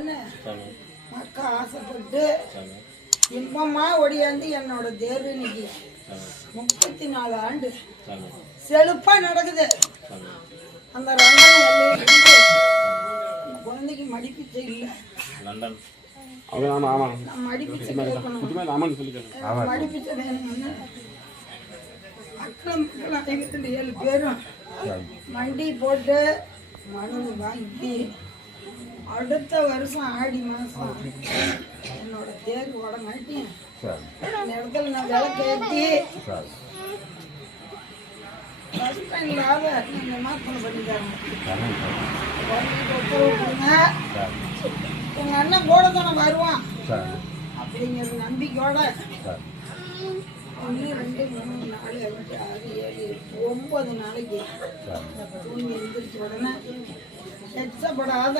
வரணும்னு மக்கா ஆசைப்பட்டு இன்பமா ஒடியாந்து என்னோட தேர்வு இன்னைக்கு 34 ஆண்டு செழிப்பா நடக்குது. அந்த ரங்கனை எல்லையிலிருந்து அந்த குழந்தைக்கு மடிப்பிச்சை இல்லை. மடிப்பிச்சை கேட்கணும். மடிப்பிச்சை வேணும்னு அக்கம் 7 பேரும் வண்டி போட்டு மனு வாங்கி அடுத்த வருஷம் ஆடி மாசம் என்னோட தேர்வு உடங்காட்டி இந்த இடத்துல நான் விளக்கு ஏற்றி பஸ் ஸ்டாண்டில் நீங்கள் மாத்தனை பண்ணிட்டாங்க. உத்தரவு கொடுங்க, உங்கள் அண்ணன் கூட தானே வருவான் அப்படிங்கிற நம்பிக்கையோட 1 2 3 4 5 6 7 9 நாளைக்கு தூங்கி எழுந்திரிச்ச உடனே எச்சப்படாத